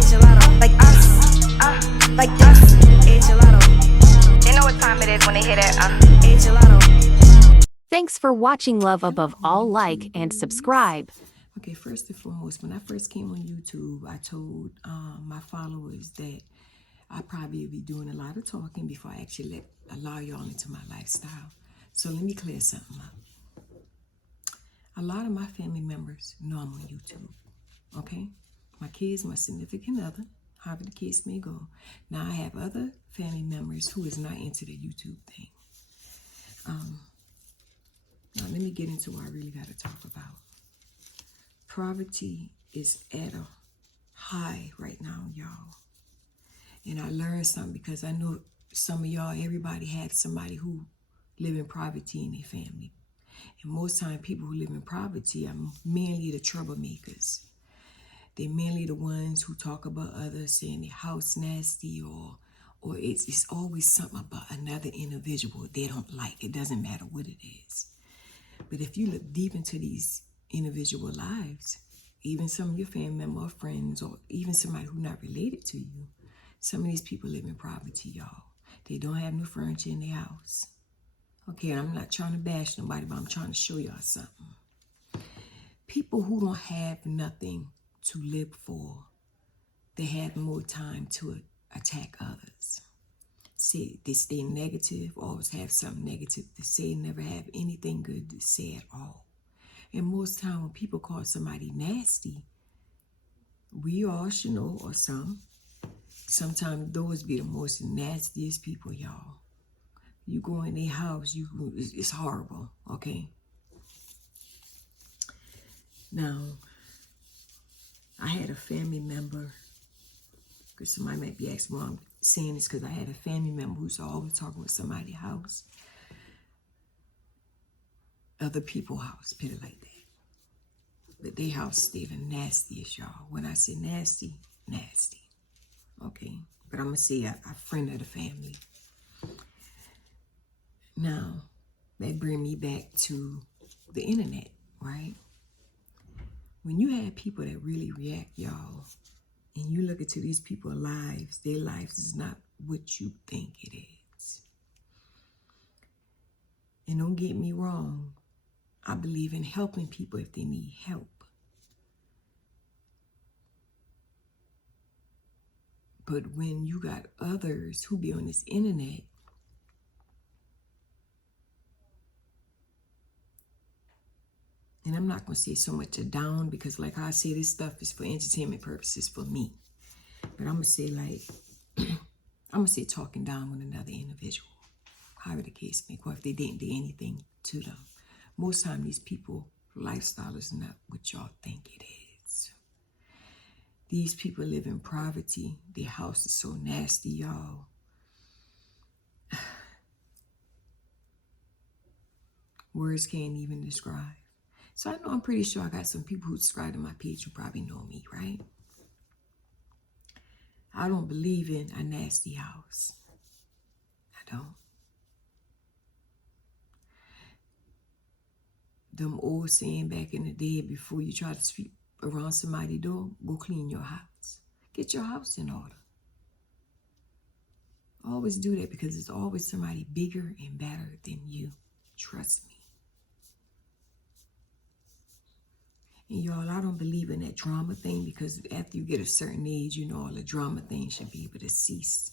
gelato. Like this, gelato. They know what time it is when they hear that, gelato. Thanks for watching. Love above all, like and subscribe. Okay, first and foremost, when I first came on YouTube, I told my followers that I probably would be doing a lot of talking before I actually allow y'all into my lifestyle. So let me clear something up. A lot of my family members know I'm on YouTube, okay? My kids, my significant other, however the case may go. Now I have other family members who is not into the YouTube thing. Now let me get into what I really got to talk about. Poverty is at a high right now, y'all. And I learned something because I know some of y'all, everybody had somebody who live in poverty in their family. And most time people who live in poverty are mainly the troublemakers. They're mainly the ones who talk about others, saying their house nasty, or it's always something about another individual they don't like. It doesn't matter what it is. But if you look deep into these individual lives, even some of your family members or friends, or even somebody who's not related to you, some of these people live in poverty, y'all. They don't have no furniture in their house. Okay, I'm not trying to bash nobody, but I'm trying to show y'all something. People who don't have nothing to live for, they have more time to attack others. Say they stay negative, always have something negative to say, never have anything good to say at all. And most time when people call somebody nasty, we all should know, or sometimes those be the most nastiest people, y'all. You go in their house, it's horrible, okay? Now, I had a family member, because somebody might be asking why I'm saying this, because I had a family member who's always talking with somebody's house, other people's house, put it like that. But their house stayed the nastiest, y'all. When I say nasty, nasty. Okay, but I'm going to say a friend of the family. Now, that bring me back to the internet, right? When you have people that really react, y'all, and you look into these people's lives, their lives is not what you think it is. And don't get me wrong, I believe in helping people if they need help. But when you got others who be on this internet, and I'm not going to say so much a down, because like I say, this stuff is for entertainment purposes for me. But I'm going to say I'm going to say talking down on another individual, however the case may go, if they didn't do anything to them. Most time these people, lifestyle is not what y'all think it is. These people live in poverty. Their house is so nasty, y'all. Words can't even describe. So I know I'm pretty sure I got some people who subscribe to my page who probably know me, right? I don't believe in a nasty house. I don't. Them old saying back in the day, before you try to sweep around somebody's door, go clean your house. Get your house in order. Always do that, because there's always somebody bigger and better than you. Trust me. And y'all, I don't believe in that drama thing, because after you get a certain age, you know, all the drama thing should be able to cease.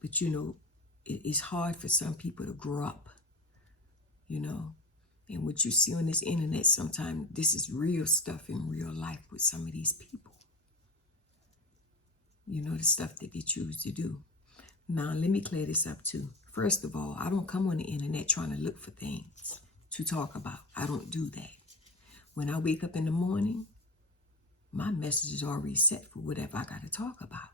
But, you know, it's hard for some people to grow up, you know. And what you see on this internet, sometimes this is real stuff in real life with some of these people. You know, the stuff that they choose to do. Now, let me clear this up too. First of all, I don't come on the internet trying to look for things to talk about. I don't do that. When I wake up in the morning, my message is already set for whatever I got to talk about.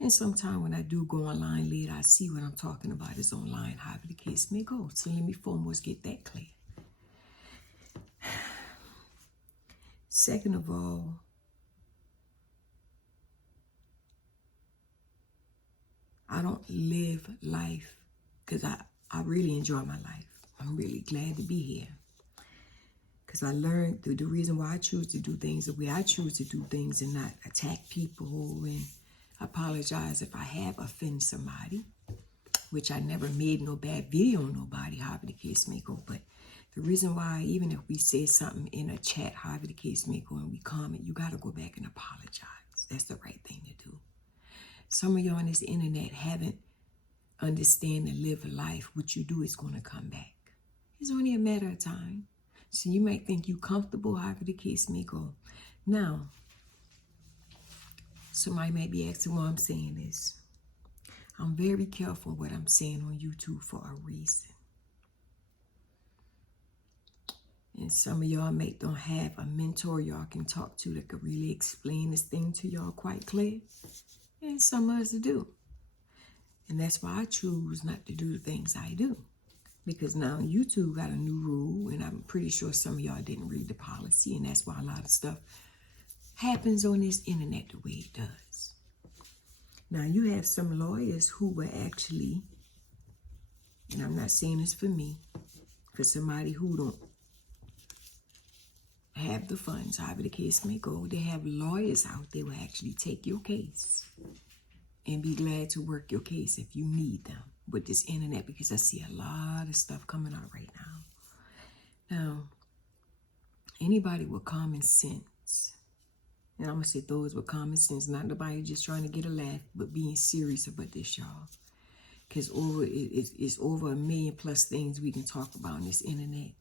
And sometimes when I do go online later, I see what I'm talking about is online, however the case may go. So let me foremost get that clear. Second of all, I don't live life because I really enjoy my life. I'm really glad to be here. Because I learned the reason why I choose to do things the way I choose to do things and not attack people and apologize if I have offended somebody, which I never made no bad video on nobody, however the case may go. But the reason why, even if we say something in a chat, however the case may go, and we comment, you got to go back and apologize. That's the right thing to do. Some of y'all on this internet haven't understand and live a life. What you do is going to come back. It's only a matter of time. So you might think you comfortable, however the case may go. Now, somebody may be asking why I'm saying this. I'm very careful what I'm saying on YouTube for a reason. And some of y'all don't have a mentor y'all can talk to that could really explain this thing to y'all quite clear. And some of us do. And that's why I choose not to do the things I do. Because now YouTube got a new rule, and I'm pretty sure some of y'all didn't read the policy, and that's why a lot of stuff happens on this internet the way it does. Now, you have some lawyers who were actually, and I'm not saying this for me, for somebody who don't have the funds, however the case may go, they have lawyers out there who actually take your case and be glad to work your case if you need them with this internet, because I see a lot of stuff coming out right now. Now, anybody with common sense, and I'm going to say those with common sense, not nobody just trying to get a laugh, but being serious about this, y'all. Because it's over 1 million plus things we can talk about on this internet.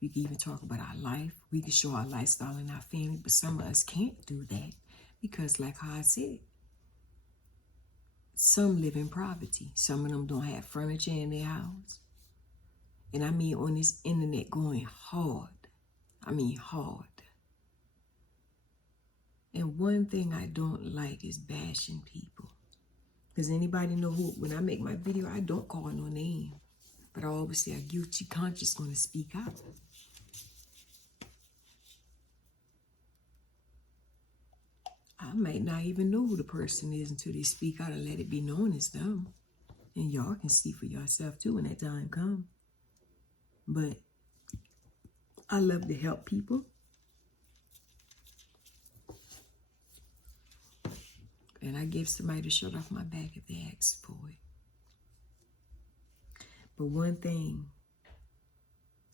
We can even talk about our life. We can show our lifestyle and our family, but some of us can't do that because, like how I said, some live in poverty. Some of them don't have furniture in their house. And I mean on this internet going hard. I mean hard. And one thing I don't like is bashing people. Because anybody know who, when I make my video, I don't call no name. But I always say a guilty conscience going to speak out. I might not even know who the person is until they speak out and let it be known as them. And y'all can see for yourself too when that time comes. But I love to help people. And I give somebody the shirt off my back if they ask for it. But one thing,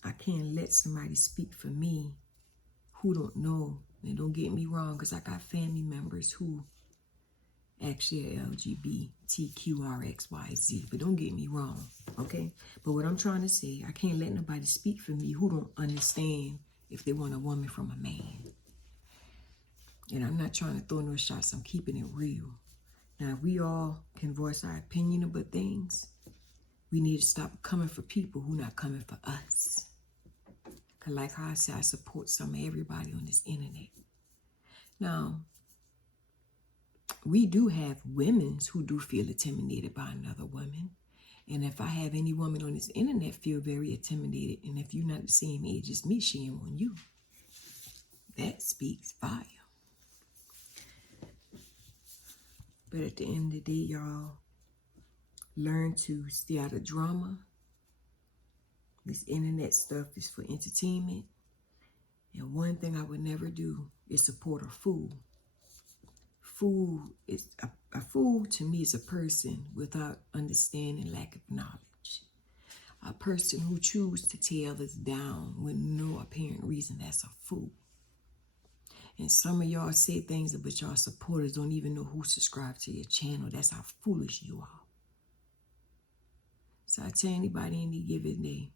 I can't let somebody speak for me who don't know. And don't get me wrong, because I got family members who actually are LGBTQRXYZ. But don't get me wrong, okay? But what I'm trying to say, I can't let nobody speak for me who don't understand if they want a woman from a man. And I'm not trying to throw no shots. I'm keeping it real. Now, if we all can voice our opinion about things, we need to stop coming for people who not coming for us. Because like how I said, I support some of everybody on this internet. Now, we do have women who do feel intimidated by another woman. And if I have any woman on this internet feel very intimidated, and if you're not the same age as me, shame on you. That speaks fire. But at the end of the day, y'all, learn to stay out of drama. This internet stuff is for entertainment. And one thing I would never do is support a fool. A fool to me is a person without understanding, lack of knowledge. A person who chooses to tear others down with no apparent reason, that's a fool. And some of y'all say things about y'all supporters don't even know who subscribed to your channel. That's how foolish you are. So I tell anybody any given day,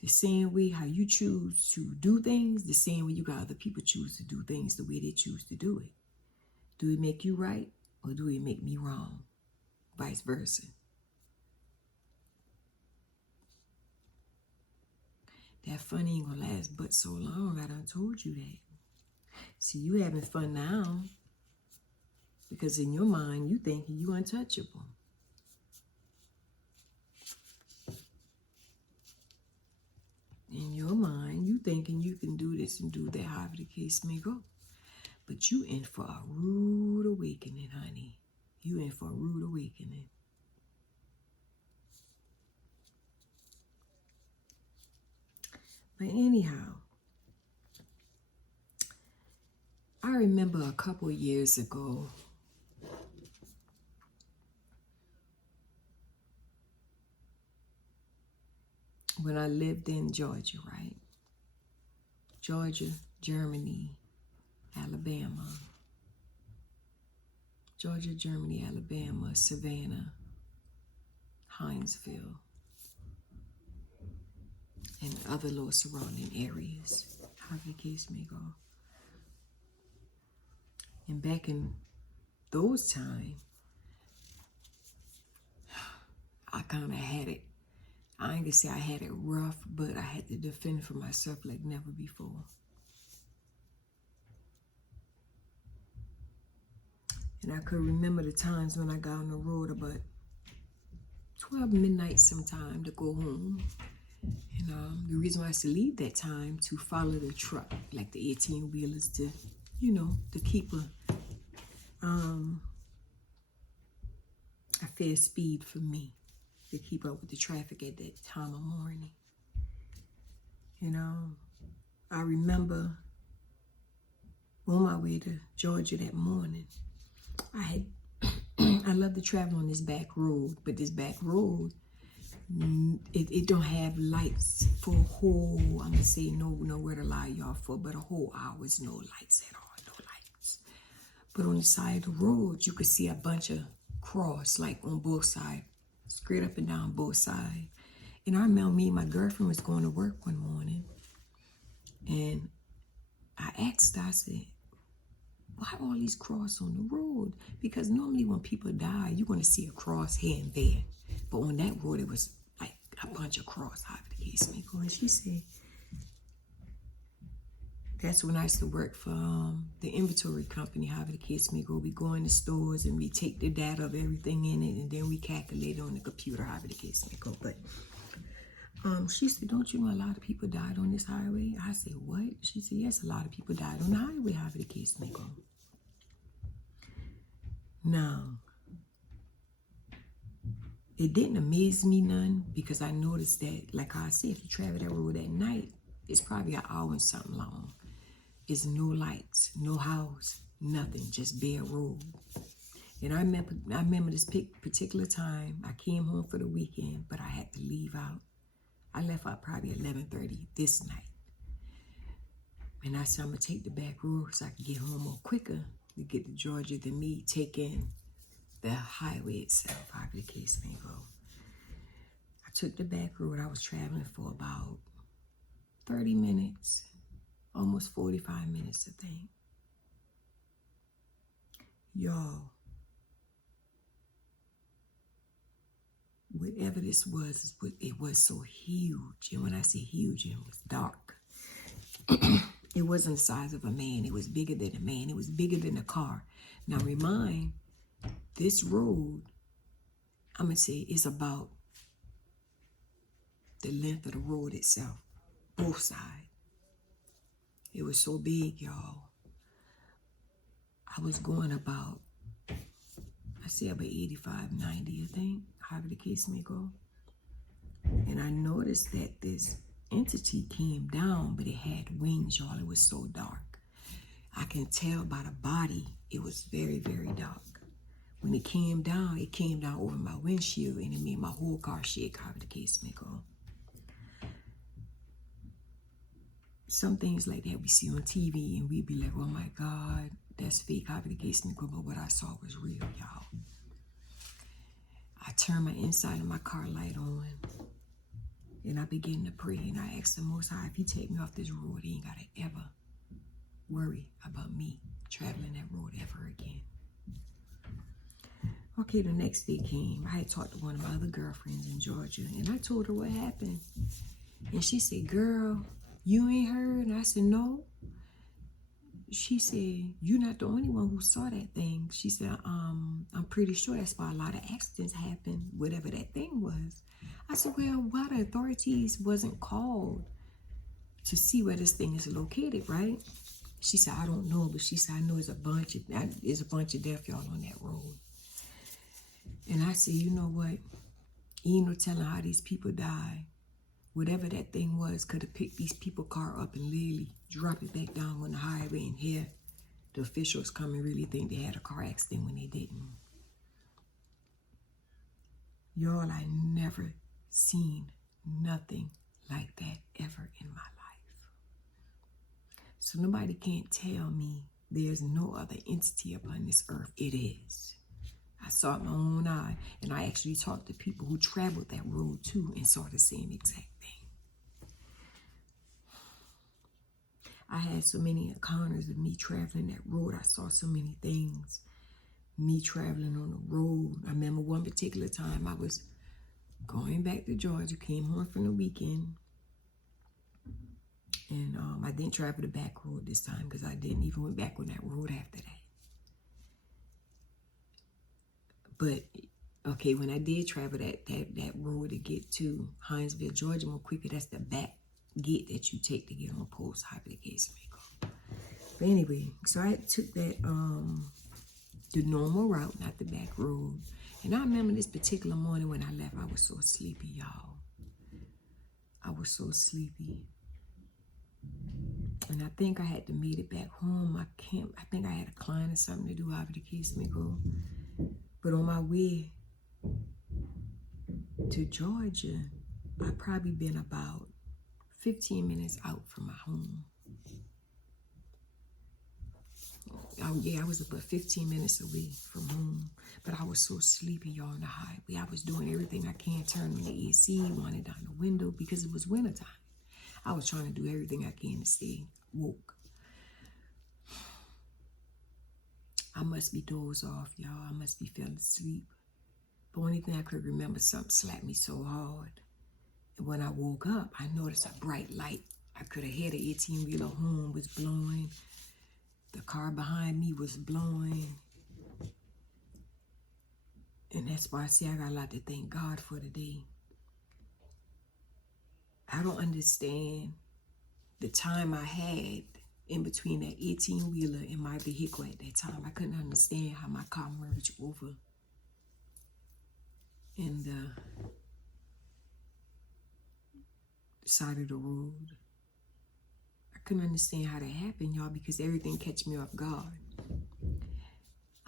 the same way how you choose to do things, the same way you got other people choose to do things the way they choose to do it. Do it make you right or do it make me wrong? Vice versa. That fun ain't gonna last but so long. I done told you that. See, you having fun now because in your mind you thinking you untouchable. In your mind, you thinking you can do this and do that, however the case may go. But you in for a rude awakening, honey. You in for a rude awakening. But anyhow, remember a couple years ago, when I lived in Georgia, right? Georgia, Germany, Alabama. Georgia, Germany, Alabama, Savannah, Hinesville, and other little surrounding areas, however the case may go. And back in those times, I kind of had it. I ain't gonna say I had it rough, but I had to defend for myself like never before. And I could remember the times when I got on the road about 12 midnight sometime to go home. And the reason why I used to leave that time to follow the truck, like the 18-wheelers, to, to keep a fair speed for me, to keep up with the traffic at that time of morning. I remember on my way to Georgia that morning, I love to travel on this back road, but this back road, it don't have lights for a whole, I'm gonna say nowhere to lie y'all for, but a whole hour's no lights at all, no lights. But on the side of the road, you could see a bunch of cross, like on both sides, straight up and down both sides. And I remember me and my girlfriend was going to work one morning, and I asked her, I said, why all these cross on the road? Because normally when people die, you're going to see a cross here and there. But on that road, it was like a bunch of cross, however the case may go. And she said, that's when I used to work for the inventory company, however the case may go. We go in the stores and we take the data of everything in it, and then we calculate it on the computer, however the case may go. But she said, don't you know a lot of people died on this highway? I said, what? She said, yes, a lot of people died on the highway, however the case may go. Now, it didn't amaze me none, because I noticed that, like I said, if you travel that road at night, it's probably an hour and something long. It's no lights, no house, nothing, just bare road. And I remember this particular time, I came home for the weekend, but I had to leave out. I left out probably 11:30 this night. And I said, I'm going to take the back road so I can get home more quicker to get to Georgia than me taking the highway itself, however the case may go. I took the back road. I was traveling for about 30 minutes, almost 45 minutes, I think. Y'all, whatever this was, it was so huge. And when I say huge, it was dark. It wasn't the size of a man. It was bigger than a man. It was bigger than a car. Now, remind, this road, I'm going to say, is about the length of the road itself, both sides. It was so big, y'all. I was going about, I say about 85, 90, I think, however the case may go. And I noticed that this entity came down, but it had wings, y'all. It was so dark. I can tell by the body, it was very, very dark. When it came down over my windshield, and it made my whole car shake, however the case may go. Some things like that we see on TV, and we'd be like, oh my God, that's fake, however the case may go, but what I saw was real, y'all. I turned my inside of my car light on, and I began to pray, and I asked the Most High, if He take me off this road, He ain't got to ever worry about me traveling that road ever again. Okay, the next day came. I had talked to one of my other girlfriends in Georgia, and I told her what happened. And she said, girl, you ain't heard? And I said, no. She said, you're not the only one who saw that thing. She said, I'm pretty sure that's why a lot of accidents happen, whatever that thing was. I said, well, why the authorities wasn't called to see where this thing is located, right? She said, I don't know, but she said, I know there's a bunch of deaf y'all on that road. And I said, you know what? You ain't no telling how these people died. Whatever that thing was could have picked these people's car up and literally drop it back down on the highway, and here the officials come and really think they had a car accident when they didn't. Y'all, I never seen nothing like that ever in my life. So nobody can't tell me there's no other entity upon this earth. It is. I saw it with my own eye, and I actually talked to people who traveled that road too and saw the same exact thing. I had so many encounters of me traveling that road. I saw so many things. Me traveling on the road. I remember one particular time I was going back to Georgia, came home from the weekend, and I didn't travel the back road this time because I didn't even went back on that road after that. But, okay, when I did travel that road to get to Hinesville, Georgia more quicker, that's the back gate that you take to get on post, however the case may go. But anyway, so I took that, the normal route, not the back road. And I remember this particular morning when I left, I was so sleepy, y'all. I was so sleepy. And I think I had to made it back home. I think I had a client or something to do, however the case may go. But on my way to Georgia, I probably been about 15 minutes out from my home. I was about 15 minutes away from home. But I was so sleepy, y'all, on the highway. I was doing everything I can, turning the AC, wanted down the window because it was wintertime. I was trying to do everything I can to stay woke. I must be dozed off, y'all. I must be fell asleep. The only thing I could remember, something slapped me so hard. And when I woke up, I noticed a bright light. I could have had an 18-wheeler horn was blowing. The car behind me was blowing. And that's why I say I got a lot to thank God for today. I don't understand the time I had in between that 18-wheeler and my vehicle at that time. I couldn't understand how my car merged over in the side of the road. I couldn't understand how that happened, y'all, because everything catch me off guard.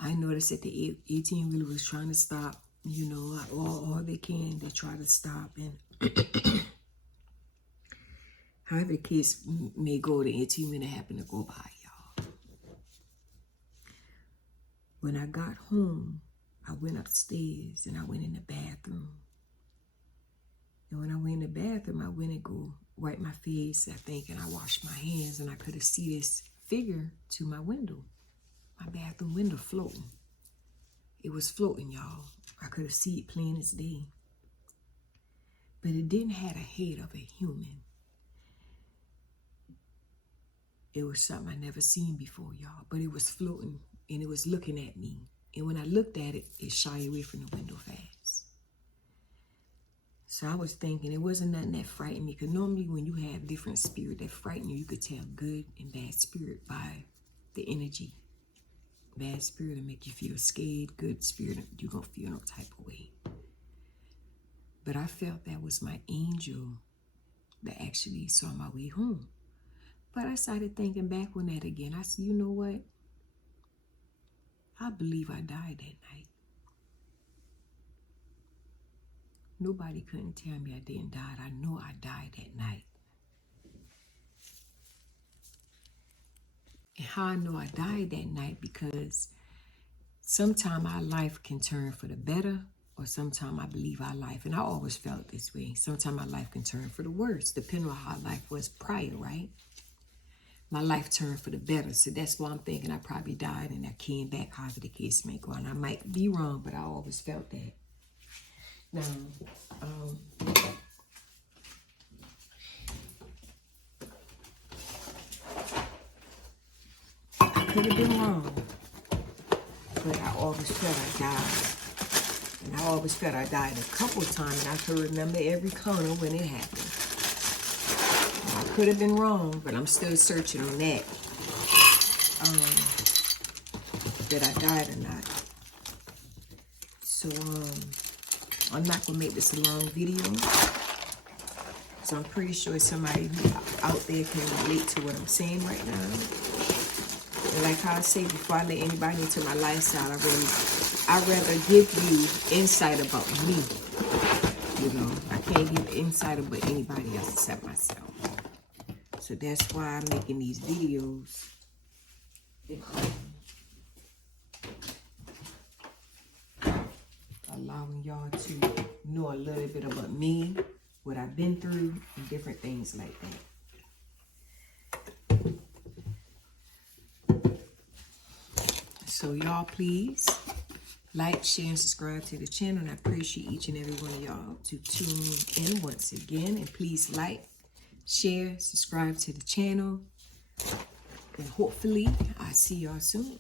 I noticed that the 18-wheeler was trying to stop, you know, all they can, they try to stop. And however the case may go, the 18-wheeler happened to go by, y'all. When I got home, I went upstairs and I went in the bathroom. And when I went in the bathroom, I went and go wipe my face, I think, and I washed my hands, and I could have seen this figure to my window. My bathroom window floating. It was floating, y'all. I could have seen it plain as day. But it didn't have a head of a human. It was something I never seen before, y'all. But it was floating, and it was looking at me. And when I looked at it, it shied away from the window fast. So I was thinking it wasn't nothing that frightened me. Because normally when you have different spirit that frighten you, you could tell good and bad spirit by the energy. Bad spirit will make you feel scared. Good spirit, you're going to feel no type of way. But I felt that was my angel that actually saw my way home. But I started thinking back on that again. I said, you know what? I believe I died that night. Nobody couldn't tell me I didn't die. I know I died that night. And how I know I died that night, because sometime our life can turn for the better, or sometime I believe our life, and I always felt this way, sometime my life can turn for the worse, depending on how life was prior, right? My life turned for the better, so that's why I'm thinking I probably died and I came back, however the case may go. And I might be wrong, but I always felt that. Now, I could have been wrong, but I always felt I died. And I always felt I died a couple times, and I could remember every corner when it happened. I could have been wrong, but I'm still searching on that. That I died or not. So, I'm not going to make this a long video. So I'm pretty sure somebody who out there can relate to what I'm saying right now. And like how I say before I let anybody into my lifestyle, I'd rather give you insight about me. You know, I can't give insight about anybody else except myself. So that's why I'm making these videos. Allowing y'all to know a little bit about me, what I've been through, and different things like that. So y'all please like, share, and subscribe to the channel. And I appreciate each and every one of y'all to tune in once again. And please like, share, subscribe to the channel. And hopefully I'll see y'all soon.